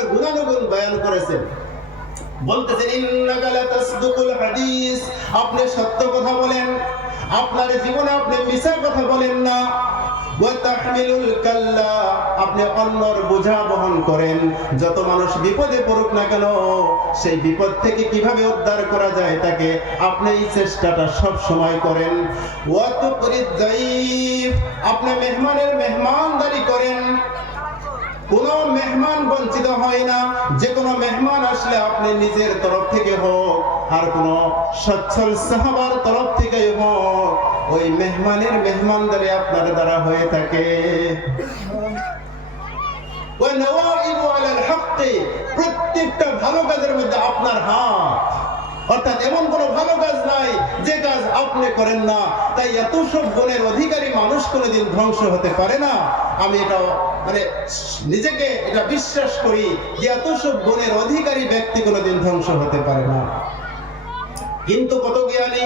তার গুণানুগুণ বয়ান করেছেন। বলতেছেন ইন্নাকা লাতাসদুকুল হাদিস, আপনি সত্য কথা বলেন, আপনার জীবনে আপনি মিথ্যা কথা বলেন না। ওয়া তাহমিলুল কাল্লা, আপনি অন্যর বোঝা বহন করেন। যত মানুষ বিপদে পড়ুক না কেন, সেই বিপদ থেকে কিভাবে উদ্ধার করা যায় তাকে আপনি এই চেষ্টাটা সব সময় করেন। ওয়া তুকরিদ যায়িফ, আপনি মেহমানের মেহমানদারি করেন। কোন মেহমান বঞ্চিত হয় না, যে কোনো মেহমান আসলে আপনি নিজের তরফ থেকে হোক আর কোন সচ্ছল সাহাবার তরফ থেকে হোক, ওই মেহমানের মেহমানদারি আপনার দ্বারা হয়ে থাকে। ওয়া নাওয়াইবু আলাল হক্কি, প্রত্যেকটা ভালো কাজের মধ্যে আপনার হাত, অর্থাৎ এমন কোনো ভালো কাজ নাই যে কাজ আপনি করেন না। তাই এত সব গুণের অধিকারী মানুষ কোনোদিন ধ্বংস হতে পারে না। আমি এটা নিজেকে এটা বিশ্বাস করি যে এত সব গুণের অধিকারী ব্যক্তি কোনোদিন ধ্বংস হতে পারে না। কিন্তু কত জ্ঞানী,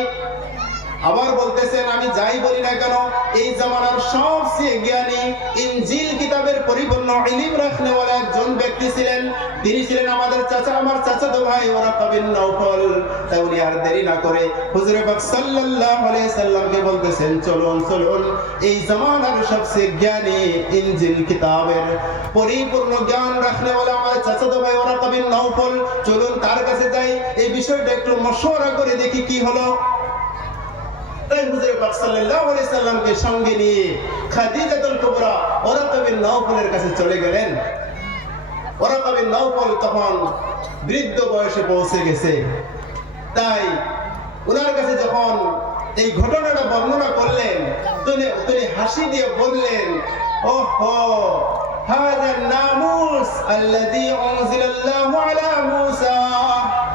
আবার বলতেছেন আমি যাই বলি না কেন, এই জামানার সবচেয়ে জ্ঞানী ইনজিল কিতাবের পরিপূর্ণ ইলম রাখনেওয়ালা একজন ব্যক্তি ছিলেন। তিনি ছিলেন আমাদের চাচা, আমার চাচাতো ভাই ওরাকা বিন নাওফল। তাই উনি আর দেরি না করে হুজুর পাক সাল্লাল্লাহু আলাইহি সাল্লামকে বলতেছেন চলুন চলুন, এই জামানার সবচেয়ে জ্ঞানী ইনজিল কিতাবের পরিপূর্ণ জ্ঞান রাখনেওয়ালা আমার চাচাতো ভাই ওরাকা বিন নাওফল, চলুন তার কাছে যাই, এই বিষয়টা একটু মশওয়ারা করে দেখি কি হলো। তাই হুজুর পাক সাল্লাল্লাহু আলাইহি সাল্লামকে সঙ্গে নিয়ে খাদিজাতুল কুবরা ওরাকা বিন নাওফলের কাছে চলে গেলেন। ওরাকা বিন নাওফল তখন বৃদ্ধ বয়সে পৌঁছে গেছে। তাই ওনার কাছে যখন এই ঘটনাটা বর্ণনা করলেন, তিনি হাসি দিয়ে বললেন, ওহো হাযা নামুস আল্লাযী উনজিলাল্লাহু আলা মূসা,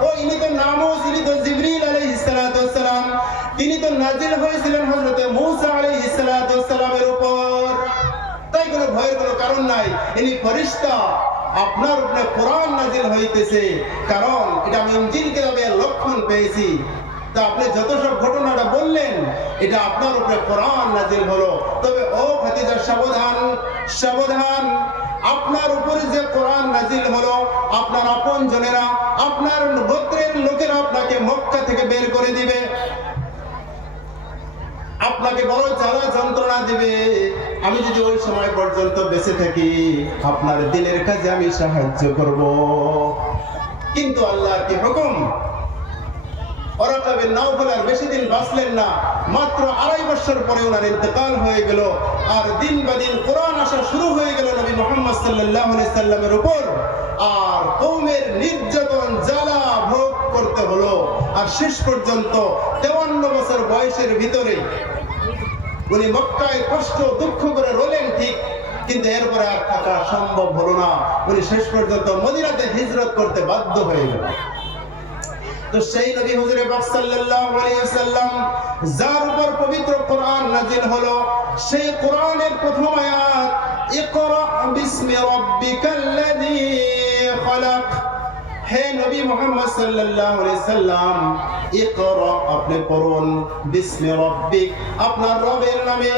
ও ইনি তো নামুস, ইনি তো জিবরিল আলাইহিস সালাতু ওয়াস সালাম, তিনি তো নাজিল হয়েছিলেন হযরত মূসা আলাইহিস সালাতু ওয়াস সালামের উপর। তাই কোনো ভয়ের কোনো কারণ নাই, ইনি ফেরেশতা, আপনার উপরে কোরআন নাজিল হইতেছে, কারণ এটা আমি ইনজিল কিতাবের লক্ষণ পেয়েছি। তা আপনি যত সব ঘটনাটা বললেন, এটা আপনার উপরে কোরআন নাজিল হলো। তবে ও খাদিজা সাবধান সাবধান, আপনার উপরে যে কোরআন নাজিল হলো, আপনার আপনজনেরা, আপনার গোত্রের লোকেরা আপনাকে মক্কা থেকে বের করে দিবে, আপনাকে বড় জ্বালা যন্ত্রণা দিবে। আমি যদি ওই সময় পর্যন্ত বেঁচে থাকি, আপনার দিনের কাজে আমি সাহায্য করব। কিন্তু আল্লাহর কি হুকুম, ওরাকা বিন নাওফল আর বেশি দিন বাঁচলেন না, মাত্র 2.5 বছর পরে ওনার ইন্তেকাল হয়ে গেল। আর দিন বা দিন কোরআন আসা শুরু হয়ে গেল নবী মুহাম্মদ সাল্লাল্লাহু আলাইহি সাল্লামের উপর, আর কওমের নির্যাতন জ্বালা ভোগ করতে হলো। আর শেষ পর্যন্ত 53 বছর বয়সের ভিতরে উনি মক্কায় কষ্ট দুঃখ করে রলেন ঠিক, কিন্তু এরপরে আর থাকা সম্ভব হলো না। উনি শেষ পর্যন্ত মদিনাতে হিজরত করতে বাধ্য হয়ে গেলেন। তো সেই নবী হুজুর পাক সাল্লাল্লাহু আলাইহি ওয়াসাল্লাম যার উপর পবিত্র কোরআন নাযিল হলো, সেই কোরআনের প্রথম আয়াত ইকরা বিসমি রাব্বিকাল্লাযী খালাক। হে নবী মুহাম্মদ সাল্লাল্লাহু আলাইহি সাল্লাম, ইকরা, আপনি পড়ুন, বিসমি রাব্বিক, আপনার রবের নামে,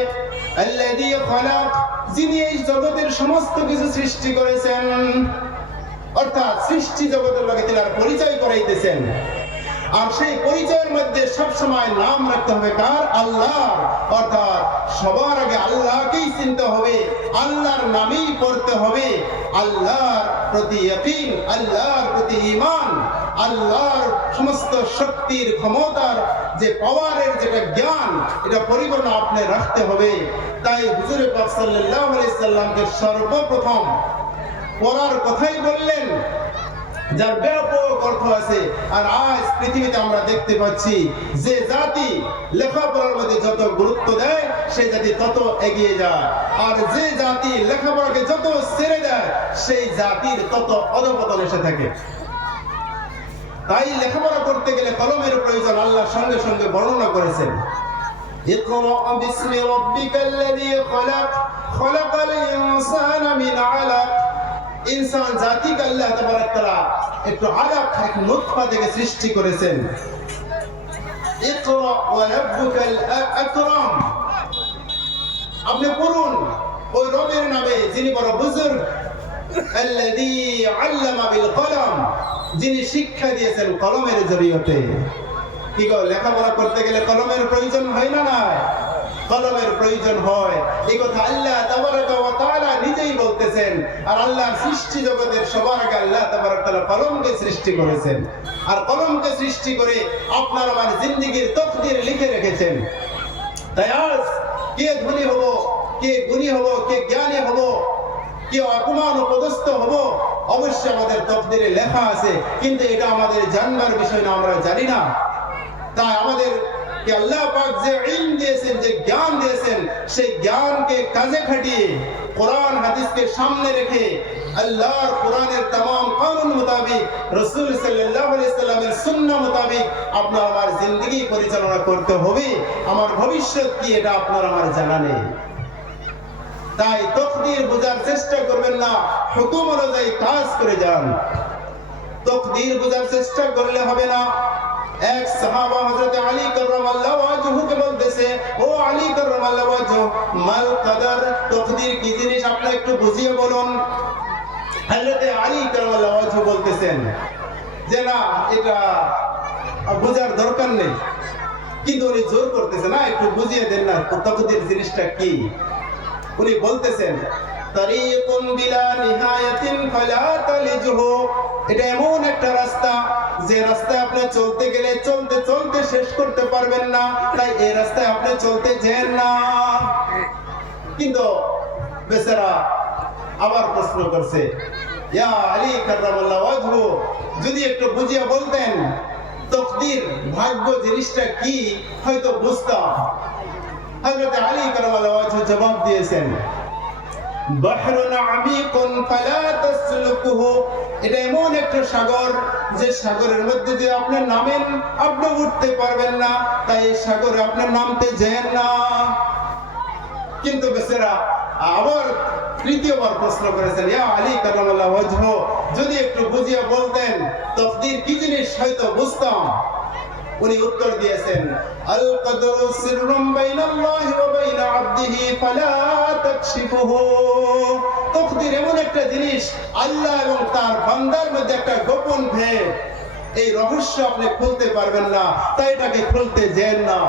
আল্লাযী খালাক, যিনি এই জগতের সমস্ত কিছু সৃষ্টি করেছেন। অর্থাৎ সৃষ্টি জগতের লগে তিনি পরিচয় করাইতেছেন। আর সেই পরিচয়ের মধ্যে সব সময় নাম রাখতে হবে কার? আল্লাহর। অর্থাৎ সবার আগে আল্লাহকেই চিনতে হবে, আল্লাহর নামেই পড়তে হবে, আল্লাহর প্রতি ইয়াকিন, আল্লাহর প্রতি ঈমান, আল্লাহর সমস্ত শক্তির ক্ষমতার যে পাওয়ারের যেটা জ্ঞান, এটা পরিপূর্ণ আপনি রাখতে হবে। তাই হুজুর পাক সাল্লাল্লাহু আলাইহি সাল্লামকে সর্বপ্রথম পড়ার কথাই বললেন, যার ব্যাপক অর্থ আছে। আর আজ পৃথিবীতে আমরা দেখতে পাচ্ছি যে জাতি লেখাপড়ার মধ্যে যত গুরুত্ব দেয়, সেই জাতি তত এগিয়ে যায়, আর যে জাতি লেখাপড়াকে যত ছেড়ে দেয়, সেই জাতির তত অধঃপতন এসে থাকে। তাই লেখাপড়া করতে গেলে কলমের প্রয়োজন আল্লাহ সঙ্গে সঙ্গে বর্ণনা করেছেন। ইকরা বিসমি রাব্বিকাল্লাযী খালাক, খালাকাল ইনসানা মিন আলাক। ইনসান জাতিকে আল্লাহ তাবারক তাআলা একটু আলাক, এক নুতফা থেকে সৃষ্টি করেছেন। ইকরা ওয়া রাব্বুকাল আকরাম, আপনি পড়ুন ওই রবের নামে যিনি বড় বুজুর্গ, আল্লাযী আল্লামা বিল কলম, যিনি শিক্ষা দিয়েছেন কলমের জরিয়তে। কি গো, লেখাপড়া করতে গেলে কলমের প্রয়োজন হয় না? না, কলমের প্রয়োজন হয়। এই কথা আল্লাহ তাবারাকা ওয়া তাআলা নিজেই বলতেছেন। আর আল্লাহর সৃষ্টি জগতের সবার আগে আল্লাহ তাবারাকা তাআলা কলমকে সৃষ্টি করেছেন, আর কলমকে সৃষ্টি করে আপনার আমার জিন্দেগীর তকদির লিখে রেখেছেন। তাই আজ কে ধনী হব, কে গুণী হব, কে জ্ঞানী হব, কে অপমান ও পদস্থ হব, অবশ্যই আমাদের তকদিরে লেখা আছে, কিন্তু এটা আমাদের জানবার বিষয় না, আমরা জানি না। তাই আমাদের আল্লাহ পাক যে ইলম দিয়েছেন, যে জ্ঞান দিয়েছেন, সেই জ্ঞানকে কাজে খাটিয়ে কোরআন হাদিসকে সামনে রেখে আল্লাহর কোরআনের तमाम কানুন মোতাবেক, রাসূল সাল্লাল্লাহু আলাইহি সাল্লামের সুন্নাহ মোতাবেক আপনার আমার জিন্দেগি পরিচালনা করতে হবে। আমার ভবিষ্যৎ কি এটা আপনার আমার জানা নেই। তাই তকদির বোঝার চেষ্টা করবেন না, হুকুম অনুযায়ী কাজ করে যান। তকদির বোঝার চেষ্টা করলে হবে না। এক সাহাবা হযরত আলী কাররামাল্লাহু ওয়াজহুকে বলতেছে, ও আলী কাররামাল্লাহু ওয়াজহু, মাল কদর, তকদির কি জিনিস আপনি একটু বুঝিয়ে বলুন। হযরত আলী কাররামাল্লাহু ওয়াজহু বলতেছেন যে না, এটা বোঝার দরকার নেই, কিন্তু উনি জোর করতেছেন, না একটু বুঝিয়ে দেন না তকদির জিনিসটা কি। উনি বলতেছেন, তারিকুন বিলা নিহায়াতিন ফালা তালিজহু, এটা এমন একটা রাস্তা যে রাস্তায় আপনি চলতে গেলে চলতে চলতে শেষ করতে পারবেন না, তাই এই রাস্তায় আপনি চলতে যেন না। কিন্তু বেচারা আবার প্রশ্ন করছে, ইয়া আলী কাররামাল্লাহু ওয়াজহু, যদি একটু বুঝিয়ে বলতেন তকদির, ভাগ্য জিনিসটা কি, হয়তো বুঝতাম। হযরত আলী কাররামাল্লাহু ওয়াজহু জবাব দিয়েছেন, বাহরুন আমিকুন ফালা তাসলুকুহু, এটা এমন একটা সাগর যে সাগরের মধ্যে দিয়ে আপনি নামেন আপনি উঠতে পারবেন না, তাই এই সাগরে আপনি নামতে যেন না। কিন্তু বেচারা আবার তৃতীয়বার প্রশ্ন করেছেন, ইয়া আলী কাররামাল্লাহু ওয়াজহু, যদি একটু বুঝিয়ে বলতেন তকদির কি জিনিস, হয়তো বুঝতাম। উনি উত্তর দিয়েছেন, আল কদরু সিররুম বাইনাল্লাহি ওয়া বাইনা আবদিহি ফালা তাকশিফুহু, তকদির এমন একটা জিনিস, আল্লাহ এবং তার বান্দার মধ্যে একটা গোপন ভেদ, এই রহস্য আপনি খুলতে পারবেন না, তাই এটাকে খুলতে যেন না।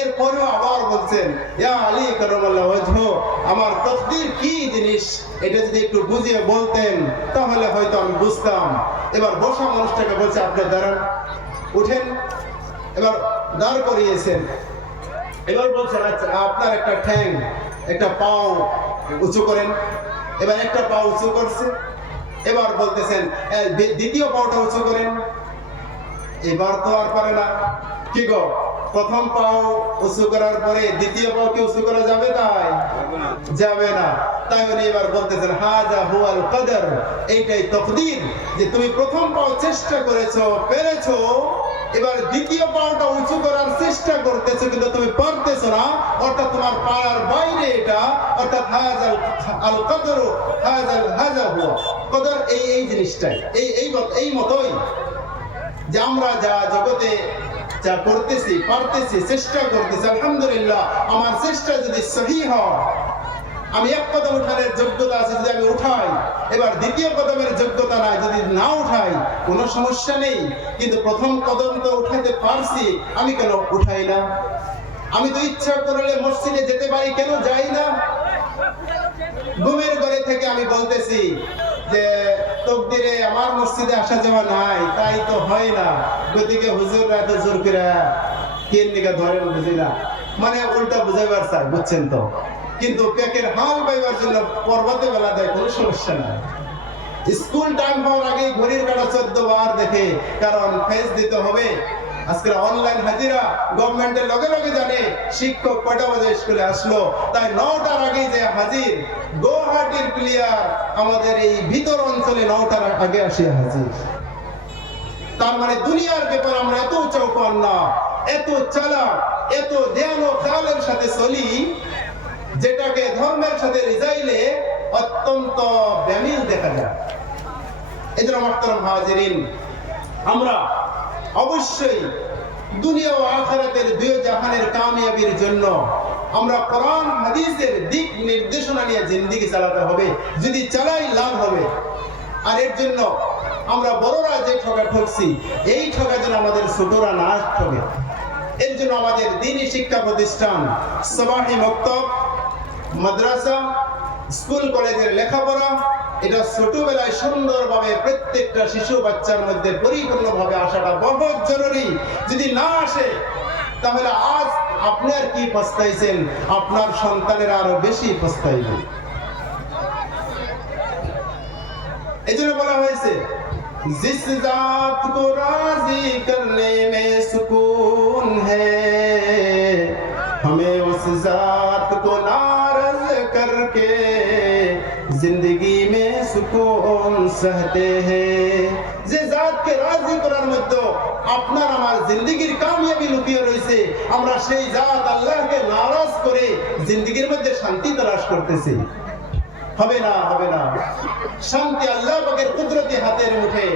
এরপরেও আবার বলছেন, ইয়া আলী কাররামাল্লাহু ওয়াজহু, আমার তকদির কি জিনিস, এটা যদি একটু বুঝিয়ে বলতেন তাহলে হয়তো আমি বুঝতাম। এবার বসা মানুষটাকে বলছে, আপনি দাঁড়ান, উঠেন। এবার দাঁড় করিয়েছেন। এবার বলছেন, আচ্ছা আপনার একটা ঠ্যাং, একটা পাও উঁচু করেন। এবার একটা পা উঁচু করছে। এবার বলতেছেন দ্বিতীয় পাওটা উঁচু করেন। এবার তো আর পারে না। কি গো, প্রথম পাও উঁচু করার পরে দ্বিতীয় পাও কি উঁচু করা যাবে? তাই যাবে না। তাই উনি এবার বলতেছেন, হাযা হুয়াল কদর, এইটাই তকদির, যে তুমি প্রথম পাও চেষ্টা করেছো, পেরেছো, এবার দ্বিতীয় পাওটা উঁচু করার চেষ্টা করতেছো কিন্তু তুমি পারতেছো না, অর্থাৎ তোমার পারার বাইরে এটা, অর্থাৎ হাযাল আল কদরু হাযা হুয়া কদর, এই জিনিসটাই এই মতই যে আমরা যা জগতে যা করতেছি, পারতেছি, চেষ্টা করতেছি, আলহামদুলিল্লাহ, আমার চেষ্টা যদি সহি হয়, আমি এক কদম উঠানোর যোগ্যতা আছে, যদি আমি উঠাই, এবার দ্বিতীয় কদমের যোগ্যতা নাই, যদি না উঠাই কোনো সমস্যা নেই, কিন্তু প্রথম কদম তো উঠাতে পারছি, আমি কেন উঠাই না? আমি তো ইচ্ছা করলে মসজিদে যেতে পারি, কেন যাই না? ঘুমের ঘরে থেকে আমি বলতেছি যে তকদিরে আমার মসজিদে আসা যাওয়া নাই, তাই তো হয় না, গতিকে হুজুররা তো জোর করে কেন দিকে ধরেন, বুঝি না, মানে উল্টা বুঝাইবার চাই, বুঝছেন তো। কিন্তু পেকের হাল পাইবার জন্য পর্বতে বেলা দেয়, কোনো সমস্যা নাই। স্কুল টাইম হওয়ার আগে ঘড়ির কাঁটা 14 বার দেখে, কারণ ফেস দিতে হবে। আজকে অনলাইন হাজিরা, গভর্নমেন্টের লগে লগে জানে শিক্ষক কয়টা বাজে স্কুলে আসলো, তাই 9টার আগে যে হাজির। গুয়াহাটির প্লেয়ার আমাদের এই ভিতর অঞ্চলে 9টার আগে আসে হাজির। তার মানে দুনিয়ার ব্যাপারে আমরা এত চৌকন না, এত চালাক, এত ধ্যান ও খেয়ালের সাথে চলি, যেটাকে ধর্মের সাথে রিজাইলে অত্যন্ত বেমিল দেখা যায়। এজন্য মুহতারাম হাজিরিন, আমরা অবশ্যই দুনিয়া ও আখিরাতের দুই জাহানের কামিয়াবির জন্য আমরা কোরআন হাদিসের দিক নির্দেশনা নিয়ে জিন্দেগি চালাতে হবে, যদি চালাই লাভ হবে। আর এর জন্য আমরা বড়রা যে ঠকা ঠকছি, এই ঠকা যেন আমাদের ছোটরা না ঠকে। এর জন্য আমাদের দ্বীনি শিক্ষা প্রতিষ্ঠান, সবাহি মক্তব, মাদ্রাসা, স্কুল কলেজের লেখাপড়া, এটা ছোটবেলায় সুন্দরভাবে প্রত্যেকটা শিশু বাচ্চার মধ্যে পরিপূর্ণভাবে আসাটা বহুত জরুরি। যদি না আসে তাহলে আজ আপনি আর কি পস্তাইছেন, আপনার সন্তানেরা আরো বেশি পস্তাইবে। এই জন্য বলা হয়েছে, জিস জাত কো রাজি করনে মে সুকুন হ্যায়, हमें उस जात को नाराज करके जिंदगी में सुकून सहते हैं। যে জাতকে রাজি করার মধ্যে আপনার আমার জিন্দেগীর কামিয়াবি লুকিয়ে রয়েছে, আমরা সেই জাত আল্লাহকে নারাজ করে জিন্দেগীর মধ্যে শান্তি তালাশ করতেছি। হবে না, হবে না। শান্তি আল্লাহ পাকের কুদরতি হাতের মুঠে।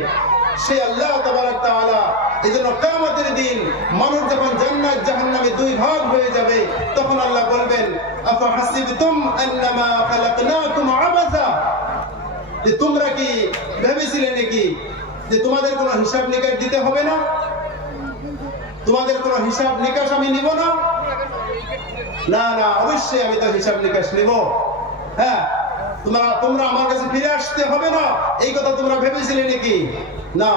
সেই আল্লাহ তাবারক তাআলা, এজন্য কিয়ামতের দিন মানুষ যখন জান্নাত জাহান্নামে দুই ভাগ হয়ে যাবে, তখন আল্লাহ বলবেন, আফা হাসিবতুম আন্নামা খালাকনাকুম আবাসা, যে তোমরা কি ভেবেছিলে নাকি যে তোমাদের কোনো হিসাব নিকাশ দিতে হবে না, তোমাদের কোনো হিসাব নিকাশ আমি নিব না? না না, অবশ্যই আমি তো হিসাব নিকাশ নিব। হ্যাঁ, তোমরা আমার কাছে ফিরে আসতে হবে না, এই কথা তোমরা ভেবেছিলে নাকি? না।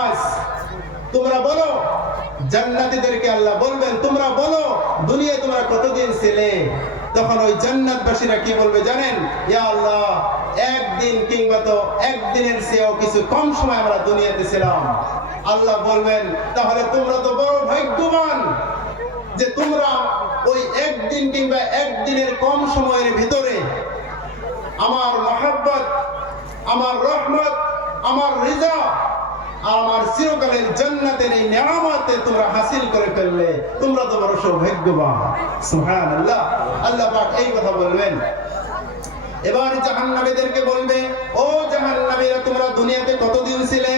আজ তোমরা বলো, জান্নাতীদেরকে আল্লাহ বলবেন, তোমরা বলো দুনিয়ায় তোমরা কতদিন ছিলে? তখন ওই জান্নাতবাসীরা কি বলবে জানেন? ইয়া আল্লাহ, একদিন কিংবা তো একদিনের চেয়েও কিছু কম সময় আমরা দুনিয়াতে ছিলাম। আল্লাহ বলবেন, তাহলে তোমরা তো বড় ভাগ্যবান যে তোমরা ওই একদিন কিংবা একদিনের কম সময়ের ভিতরে আমার মহব্বত, আমার রহমত, আমার রিজা আর আমার চিরকালের জান্নাতের এই নিয়ামতে তোমরা হাসিল করে ফেললে, তোমরা তো বড় সৌভাগ্যবান। সুবহানাল্লাহ, আল্লাহ পাক এই কথা বলবেন। এবার জাহান্নামীদেরকে বলবে, ও জাহান্নামীরা, তোমরা দুনিয়াতে কতদিন ছিলে?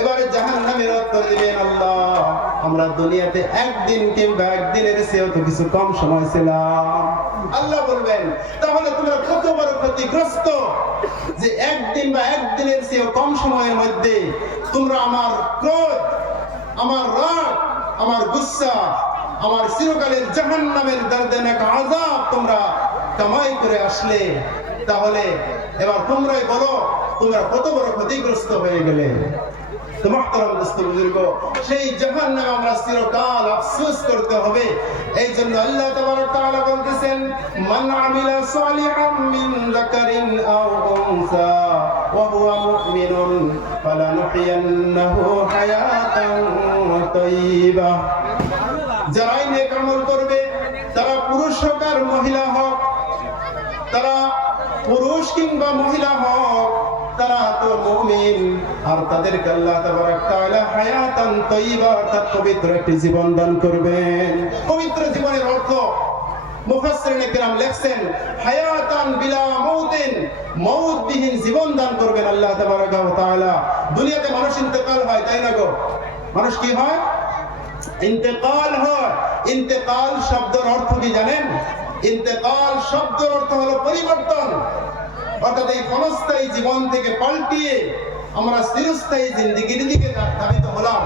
এবারে জাহান্নামীরা উত্তর দিবেন, আল্লাহ, আমরা দুনিয়াতে একদিন কিংবা একদিনের চেয়েও তো কিছু কম সময় ছিলাম। আল্লাহ বলবেন, তাহলে তোমরা কত বড় ক্ষতিগ্রস্ত যে একদিন বা একদিনের চেয়েও কম সময়ের মধ্যে তোমরা আমার ক্রোধ, আমার রাগ, আমার গুসা, আমার চিরকালের জাহান্নামের দর্দনাক আযাব তোমরা কামাই করে আসলে। তাহলে এবার তোমরাই বলো, তোমরা কত বড় ক্ষতিগ্রস্ত হয়ে গেলে। তো মুহতারাম দোস্ত বুজুর্গ, সেই জাহান্নামে আমরা চিরকাল আফসোস করতে হবে। এই জন্য আল্লাহ তাবারক তাআলা বলতেছেন, মান আমিলা সালিহাম মিন যাকারিন আও উনসা ওয়া হুয়া মুমিনুন ফালানুহইয়ান্নাহু হায়াতান তাইয়্যিবা। যারাই নেক আমল করবে, তারা পুরুষ হোক আর মহিলা হোক, তারা পুরুষ কিংবা মহিলা হোক, তারা তো মুমিন, আর তাদেরকে আল্লাহ তাবারক তাআলা হায়াতান তাইয়্যিবা, অর্থাৎ পবিত্র একটি জীবন দান করবেন। পবিত্র জীবনের অর্থ মুফাসসিরিনে কিরাম লেখছেন, হায়াতান বিলা মাউতিন, মউতবিহীন জীবন দান করবেন আল্লাহ তাবারক ওয়া তাআলা। দুনিয়াতে মানুষ ইন্তেকাল হয়, তাই না গো? মানুষ কি হয়? ইন্তেকাল হয়। ইন্তেকাল শব্দের অর্থ কি জানেন? ইন্তেকাল শব্দের অর্থ হলো পরিবর্তন। অর্থাৎ এই ক্ষণস্থায়ী জীবন থেকে পাল্টিয়ে আমরা চিরস্থায়ী জিন্দেগির দিকে ধাবিত হলাম,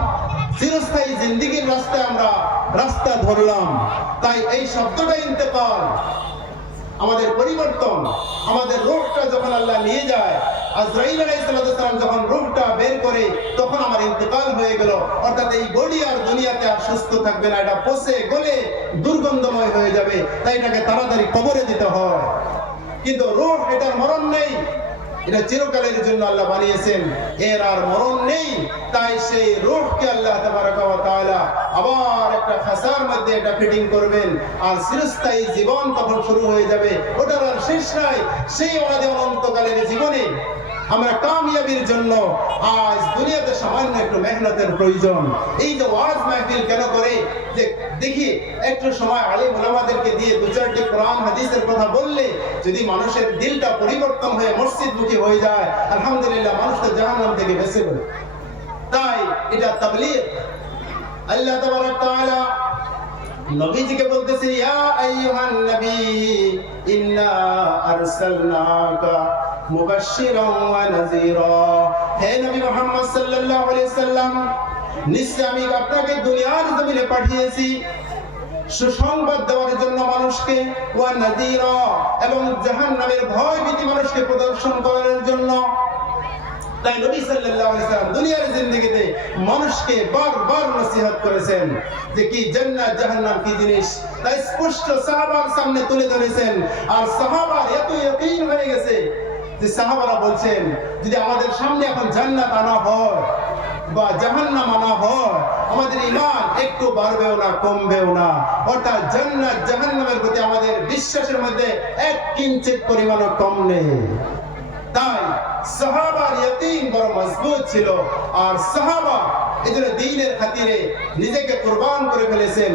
চিরস্থায়ী জিন্দেগির রাস্তায় আমরা রাস্তা ধরলাম। তাই এই শব্দটা ইন্তেকাল, আমাদের পরিবর্তন। আমাদের রূহটা যখন আল্লাহ নিয়ে যায়, আজরাইল আলাইহিস সালাম যখন রূহটা বের করে, তখন আমার ইন্তেকাল হয়ে গেল। অর্থাৎ এই বডি আর দুনিয়াতে আর সুস্থ থাকবে না, এটা পচে গলে দুর্গন্ধময় হয়ে যাবে। তাই এটাকে তাড়াতাড়ি কবরে দিতে হয়। কিন্তু রূহ, এটার মরণ নেই, এটা চিরকালের জন্য আল্লাহ বানিয়েছেন, এর আর মরণ নেই। তাই সেই রূহকে আল্লাহ তাবারক ওয়া তাআলা আবার একটা খাসার মধ্যে এটা ফিটিং করবেন, আর চিরস্থায়ী জীবন তখন শুরু হয়ে যাবে। ওটার আর শেষ নাই। সেই আমাদের অনন্তকালের জীবনে আমরা কামিয়াবির জন্য আজ দুনিয়াতে সামান্য একটু মেহনতের প্রয়োজন। এই যে ওয়াজ মাহফিল কেন করে, যে দেখি একটু সময় আলিম উলামাদেরকে দিয়ে দু চারটি কোরআন হাদিসের কথা বললে যদি মানুষের দিলটা পরিবর্তন হয়ে মসজিদমুখী হয়ে যায়, আলহামদুলিল্লাহ, মানুষ তো জাহান্নাম থেকে বেঁচে গেল। তাই এটা তাবলীগ। আল্লাহ তাবারক তাআলা নবীজিকে বলতেছে, ইয়া আইয়ুহান নবী ইন্না আরসালনাকা মুবাশশিরান ওয়া নাযীরা। হে নবী মুহাম্মদ সাল্লাল্লাহু আলাইহি সাল্লাম, নিশ্চয় আমি আপনাকে দুনিয়ার জমিনে পাঠিয়েছি সুসংবাদ দেওয়ার জন্য মানুষকে, ওয়া নাযীরা, এবং জাহান্নামের ভয় ভীতি মানুষকে প্রদর্শন করার জন্য। তাই নবী সাল্লাল্লাহু আলাইহি সাল্লাম দুনিয়ার জিন্দেগিতে মানুষকে বারবার নসিহত করেছেন যে কি জান্নাত জাহান্নাম কি জিনিস, তাই স্পষ্ট সাহাবার সামনে তুলে ধরেছেন। আর সাহাবার এত ইয়াকিন হয়ে গেছে যে সাহাবারা বলছেন, যদি আমাদের সামনে এখন জান্নাত আনা হয় বা জাহান্নাম আনা হয়, আমাদের ঈমান একটু বাড়বেও না কমবেও না। অর্থাৎ জান্নাত জাহান্নামের প্রতি আমাদের বিশ্বাসের মধ্যে এক কিঞ্চিত পরিমাণও কম নেই। তাই সাহাবার ইয়াকিন বড় মজবুত ছিল। আর সাহাবা এজন্য দ্বীনের খাতিরে নিজেকে কুরবান করে ফেলেছেন,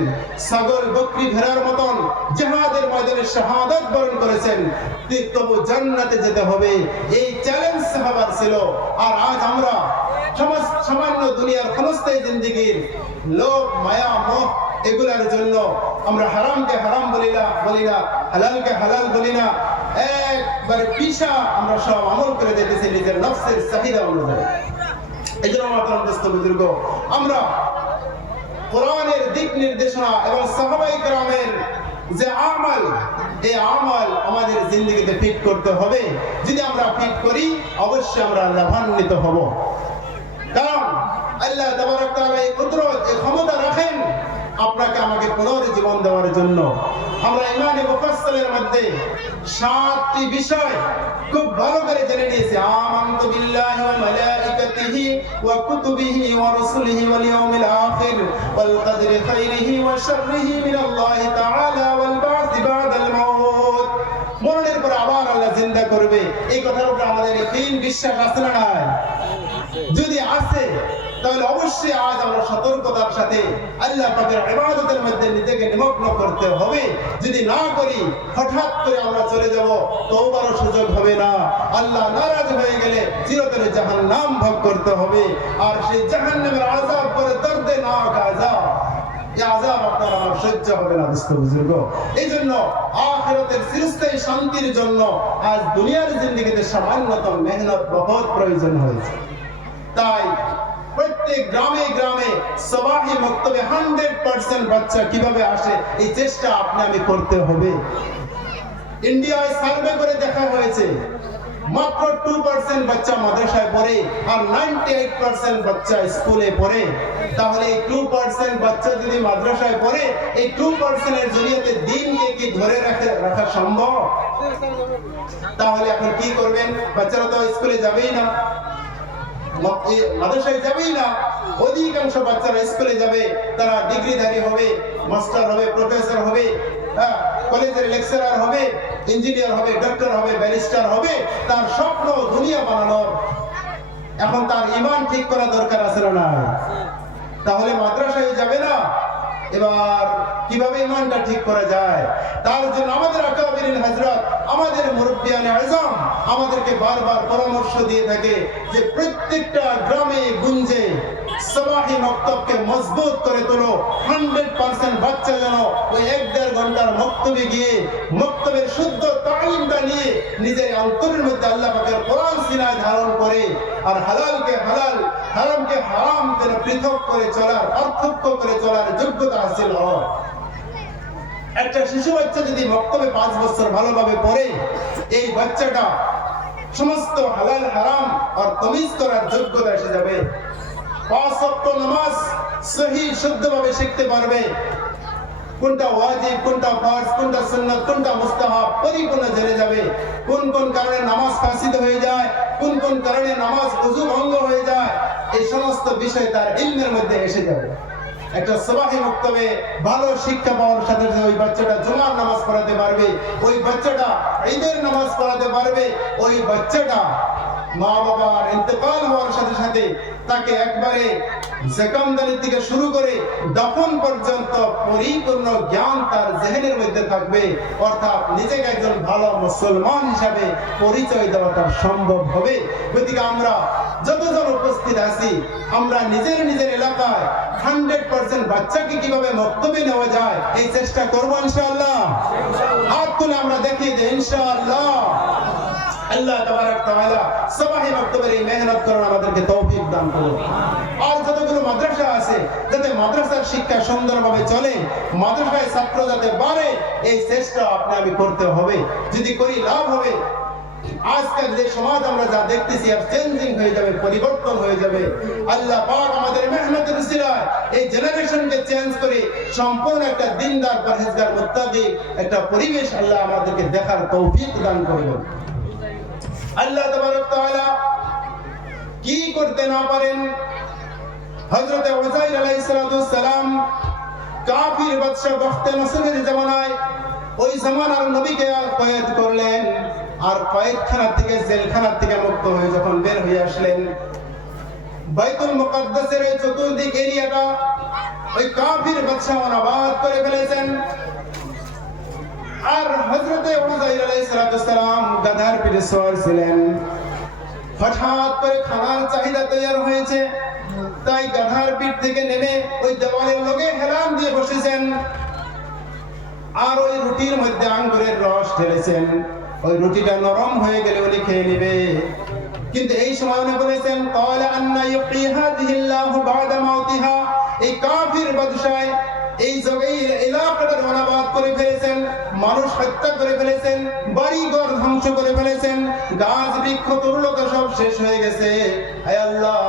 ছাগল বকরি ভেড়ার মতন জিহাদের ময়দানে শাহাদাত বরণ করেছেন। তবু জান্নাতে যেতে হবে, এই চ্যালেঞ্জ সাহাবার ছিল। আর আজ আমরা সামান্য দুনিয়ার ক্ষণস্থায়ী জিন্দেগির লোভ মায়া মোহ এগুলার জন্য আমরা হারামকে হারাম বলি না, হালালকে হালাল বলি না, একবারে পিছা আমরা সব আমল করে দিতেছি নিজের নফসের চাহিদা অনুযায়ী। এই জন্য আমার দোস্ত বুজুর্গ, আমরা কোরআনের দিক নির্দেশনা এবং সাহাবায়ে কেরামের যে আমাল, এই আমাল আমাদের জিন্দেগিতে ফিট করতে হবে। যদি আমরা ফিট করি, অবশ্যই আমরা লাভান্বিত হব। কারণ আল্লাহ তাবারক তাআলা এই কুদরত, এই ক্ষমতা রাখেন আপনাকে আমাকে পুনর্জীবন দেওয়ার জন্য। আমরা ইমানে মুফাসসালের মধ্যে 7টি বিষয় খুব ভালো করে জেনে নিয়েছি। আমানতু বিল্লাহি ওয়া মালাইকাতিহি ওয়া কুতুবিহি ওয়া রুসুলিহি ওয়াল ইয়াউমিল আখির ওয়াল কদরি খাইরিহি ওয়া শাররিহি মিনাল্লাহি তাআলা ওয়াল বা'থি বা'দাল মাউত। মরণের পর আবার আল্লাহ জিন্দা করবে, এই কথার উপর আমাদের ইয়াকিন বিশ্বাস আছে না নাই? যদি আছে, তাহলে অবশ্যই আজ আমরা সতর্কতার সাথে আল্লাহ পাকের ইবাদতের মধ্যে নিজেকে নিমগ্ন করতে হবে। যদি না করি, হঠাৎ করে আমরা চলে যাব, তওবারও সুযোগ হবে না। আল্লাহ নারাজ হয়ে গেলে চিরতরে জাহান্নাম ভোগ করতে হবে। আর সেই জাহান্নামের আযাব পরে দর্দনাক আযাব, এই আযাব আপনার আমার সহ্য হবে না দোস্ত বুজুর্গ। এই জন্য আখিরাতের চিরস্থায়ী শান্তির জন্য আজ দুনিয়ার জিন্দেগিতে সামান্যতম মেহনত বহুত প্রয়োজন হয়েছে। তাই প্রত্যেক গ্রামে গ্রামে সবাহি মক্তবে 100% বাচ্চা কিভাবে আসে, এই চেষ্টা আপনি আমি করতে হবে। ইন্ডিয়ায় সার্ভে করে দেখা হয়েছে মাত্র 2% বাচ্চা মাদ্রাসায় পড়ে আর 98% বাচ্চা স্কুলে পড়ে। তাহলে এই 2% বাচ্চা যদি মাদ্রাসায় পড়ে, এই 2% এর জরিয়াতে দ্বীনকে কি ধরে রাখা সম্ভব? তাহলে এখন কি করবেন? বাচ্চারা তো স্কুলে যাবেই না, মাদ্রাসায় যাবেই না। অধিকাংশ বাচ্চারা স্কুলে যাবে, তারা ডিগ্রিধারী হবে, মাস্টার হবে, প্রফেসর হবে, কলেজের লেকচারার হবে, ইঞ্জিনিয়ার হবে, ডক্টর হবে, ব্যারিস্টার হবে। তার স্বপ্ন দুনিয়া বানানোর। এখন তার ঈমান ঠিক করা দরকার আছে না? তাহলে মাদ্রাসায় যাবে না। এবার কিভাবে ঈমানটা ঠিক করা যায়? তার জন্য আমাদের আকাবিরিন হযরত, আমাদের মুরব্বিয়ানে আযম আমাদেরকে বারবার পরামর্শ দিয়ে থাকে যে প্রত্যেকটা গ্রামে গুঞ্জে সবাহি মক্তবকে মজবুত করে তোলো। 100% বাচ্চা যেন ওই 1-1.5 ঘন্টার মক্তবে গিয়ে মক্তবের শুদ্ধ তালিমটা নিয়ে নিজের অন্তরের মধ্যে আল্লাহ পাকের কোরআন সিনায় ধারণ করে, আর হালালকে হালাল, হারামকে হারাম যেন পৃথক করে চলার, পার্থক্য করে চলার যোগ্যতা হাসিল হয়। একটা শিশু বাচ্চা যদি মক্তবে 5 বছর ভালোভাবে পড়ে, এই বাচ্চাটা সমস্ত হালাল হারাম আর তামিজ করার যোগ্যতা এসে যাবে। 5 ওয়াক্ত নামাজ সহি শুদ্ধভাবে শিখতে পারবে। কোনটা ওয়াজিব, কোনটা ফরজ, কোনটা সুন্নাত, কোনটা মুস্তাহাব পরিপূর্ণ জেনে যাবে। কোন কোন কারণে নামাজ ফাসিদ হয়ে যায়, কোন কোন কারণে নামাজ ওযু ভঙ্গ হয়ে যায়, এই সমস্ত বিষয় তার ইলমের মধ্যে এসে যাবে। একটা সবাহি মক্তবে ভালো শিক্ষা পাওয়ার সাথে সাথে ওই বাচ্চাটা জুমার নামাজ পড়াতে পারবে, ওই বাচ্চাটা ঈদের নামাজ পড়াতে পারবে, ওই বাচ্চাটা মা বাবার ইন্তেকাল হওয়ার সাথে সাথে তাকে একবারে জখমদানি থেকে শুরু করে দফন পর্যন্ত পরিপূর্ণ জ্ঞান তার জেহেনের মধ্যে থাকবে, অর্থাৎ নিজেকে একজন ভালো মুসলমান হিসাবে পরিচয় দেওয়া তার সম্ভব হবে। গতিকে আমরা যতজন উপস্থিত আছি, আমরা নিজের নিজের এলাকায় 100% বাচ্চাকে কিভাবে মক্তবে নেওয়া যায় এই চেষ্টা করবো ইনশাআল্লাহ। হাত তুলে আমরা দেখি যে ইনশাআল্লাহ আল্লাহ তাবারক তাআলা সবাই মক্তবের এই মেহনত করার আমাদেরকে তৌফিক দান করুন। আর যতগুলো মাদ্রাসা আছে, যাতে মাদ্রাসার শিক্ষা সুন্দরভাবে চলে, মাদ্রাসায় ছাত্র যাতে বাড়ে, এই চেষ্টা আপনি আমি করতে হবে। যদি করি লাভ হবে। আজকের যে সমাজ আমরা যা দেখতেছি আর চেঞ্জিং হয়ে যাবে, পরিবর্তন হয়ে যাবে। আল্লাহ পাক আমাদের মেহনতের উসিলায় এই জেনারেশনকে চেঞ্জ করে সম্পূর্ণ একটা দিনদার পরহেজগার মুত্তাকি একটা পরিবেশ আল্লাহ আমাদেরকে দেখার তৌফিক দান করবেন। আল্লাহ তাবারক তাআলা কি করতে না পারেন, হযরত উযাইর আলাইহিস সালাম কাফির বাদশা বখতে নসরের জামানায় ওই জামানার নবীকে কয়েদ করলেন, আর কয়েদখানা থেকে জেলখানা থেকে মুক্ত হয়ে যখন বের হয়ে আসলেন, বাইতুল মুকাদ্দাসের এই চতুর্দিক এরিয়াটা ওই কাফির বাদশা আবাদ করে ফেলেছেন। আর হযরত উযাইর আলাইহিস সালাম গাধার পিঠে সওয়ার ছিলেন। হঠাৎ করে খানার চাহিদা তৈরি হয়েছে, তাই গাধার পিঠ থেকে নেমে ওই দেওয়ালের লগে হেলান দিয়ে বসেছেন, আর ওই রুটির মধ্যে আঙ্গুরের রস ঢেলেছেন। ওই রুটিটা নরম হয়ে গেলে উনি খেয়ে নেবে, কিন্তু এই সময় উনি বলেছেন ক্বালা আন্না ইউহয়ি হাযিহিল্লাহু বা'দা মাউতিহা। এই কাফির বাদশা এই এলাকাটার বনাবাদ করে ফেলেছেন, মানুষ হত্যা করে ফেলেছেন, বাড়িঘর ধ্বংস করে ফেলেছেন, গাছ বৃক্ষ তরুলতা সব শেষ হয়ে গেছে। হে আল্লাহ,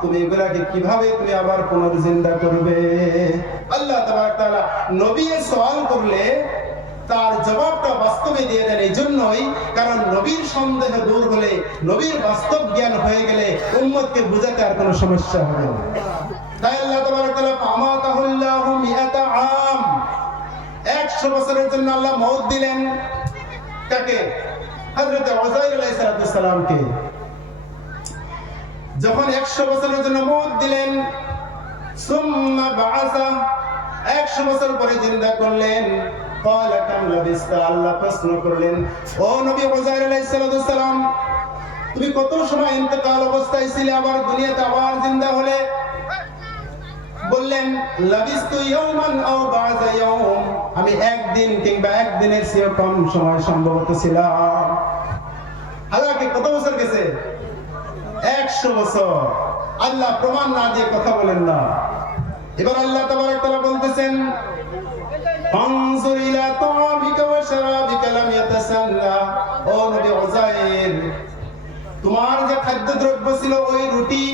তুমি এগুলাকে কিভাবে তুমি আবার পুনর্জিন্দা করবে? আল্লাহ তাবারক তাআলা নবী সওয়াল করলে তার জবাবটা বাস্তবে দিয়ে দেন। এই জন্যই, কারণ নবীর সন্দেহ দূর হলে, নবীর বাস্তব জ্ঞান হয়ে গেলে উম্মতকে বুঝাতে আর কোনো সমস্যা হবে না। তাই আল্লাহ তাবারক তাআলা ফামাতাহুল্লাহু মিআতা আম, 100 বছরের জন্য আল্লাহ মওত দিলেন। কাকে? হযরত উযাইর আলাইহিস সালামকে। যখন 100 বছরের জন্য মওত দিলেন, সুম্মা বাআসা, 100 বছর পরে জিন্দা করলেন। ক্বালা কাম লাবিস্তা, আল্লাহ প্রশ্ন করলেন, ও নবী উযাইর আলাইহিস সালাম, তুমি কত সময় ইন্তেকাল অবস্থায় ছিলে, আবার দুনিয়াতে আবার জিন্দা হলে? বললেন লাবিস্তু ইয়াওমান আও বা'দা ইয়াওম, আমি একদিন কিংবা একদিনের চেয়ে কম সময় সম্ভবত ছিলাম। আল্লাহকে কত বছর গেছে? 100 বছর। আল্লাহ প্রমাণ না দিয়ে কথা বলেন না। এবার আল্লাহ তাবারক তাআলা বলতেছেন ফানজুর ইলা তা'আমিকা ওয়া শারাবিকা লাম ইয়াতাসান্না। ও নবী উযাইর, তোমার যে খাদ্যদ্রব্য ছিল ওই রুটি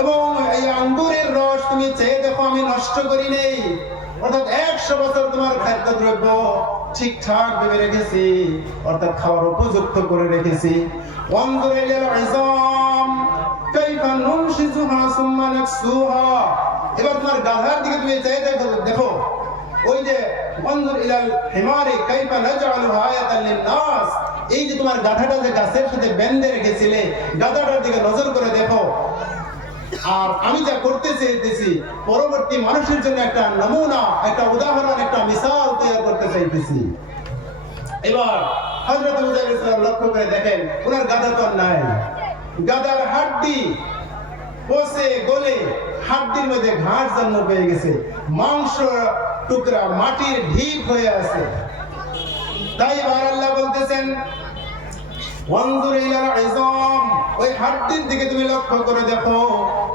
এবং এই আঙ্গুরের রস তুমি চেয়ে দেখো, আমি নষ্ট করি নেই। অর্থাৎ 100 বছর তোমার খাদ্যদ্রব্য ঠিকঠাক ভাবে রেখেছি, অর্থাৎ খাওয়ার উপযুক্ত করে রেখেছি। ওয়ানজুর ইলাল ইযাম কাইফা নুনশিজুহা সুম্মা নাকসুহা। এবার তোমার গাধার দিকে তুমি চেয়ে দেখো, ওই যে ওয়ানজুর ইলাল হিমারি কাইফা নাজআলুহা আয়াতাল লিন-নাস, এই যে তোমার গাধাটা যে গাছের সাথে বেঁধে রেখেছিলে, গাধাটার দিকে নজর করে দেখো। আর আমি যা করতে চাইতেছি, পরবর্তী মানুষের জন্য একটা নমুনা, একটা উদাহরণ, একটা মিসাল তৈরি করতে চাইতেছি। এবার হযরত উযাইর আলাইহিস সালাম লক্ষ্য করে দেখেন, ওনার গাধা তো নাই, গাধার হাড্ডি পচে গলে হাড্ডির মধ্যে ঘাস জন্ম পেয়ে গেছে, মাংস টুকরা মাটির ঢিপ হয়ে আছে। তাই এবার আল্লাহ বলতেছেন ওয়ানজুর ইলাল ইযাম, ওই হাড্ডির দিকে তুমি লক্ষ্য করে দেখো,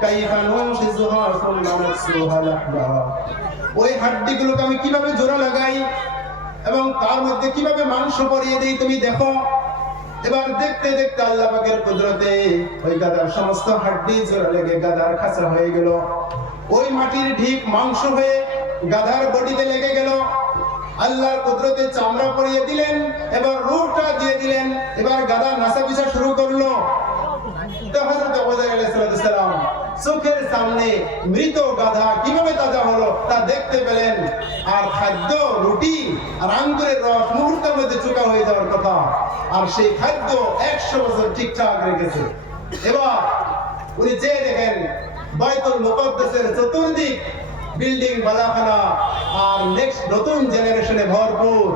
কাইফা নুনশিজুহা সুম্মা নাকসুহা লাহমা, ওই হাড্ডিগুলোকে আমি কিভাবে জোড়া লাগাই এবং তার মধ্যে কিভাবে মাংস পরিয়ে দেই তুমি দেখো। এবার দেখতে দেখতে আল্লাহ পাকের কুদরতে ওই গাধার সমস্ত হাড্ডি জোড়া লেগে গাধার খাঁচা হয়ে গেল। ওই মাটির ঢিপ মাংস হয়ে গাধার বডিতে লেগে গেল। আল্লাহর কুদরতে চামড়া পরিয়ে দিলেন, এবার রূহটা দিয়ে দিলেন। এবার গাধা নাচা পিছা শুরু করলো। তো হযরত উযাইর আলাইহিস সালাম চোখের সামনে মৃত গাধা কিভাবে তাজা হলো তা দেখতে পেলেন। আর খাদ্য রুটি আর আঙ্গুরের রস মুহূর্তের মধ্যে চুকা হয়ে যাওয়ার কথা, আর সেই খাদ্য 100 বছর ঠিকঠাক রেখেছে। এবার উনি যে দেখেন বাইতুল মুকদ্দাসের চতুর্দিক বিল্ডিং বালাখানা আর নেক্সট নতুন জেনারেশনে ভরপুর।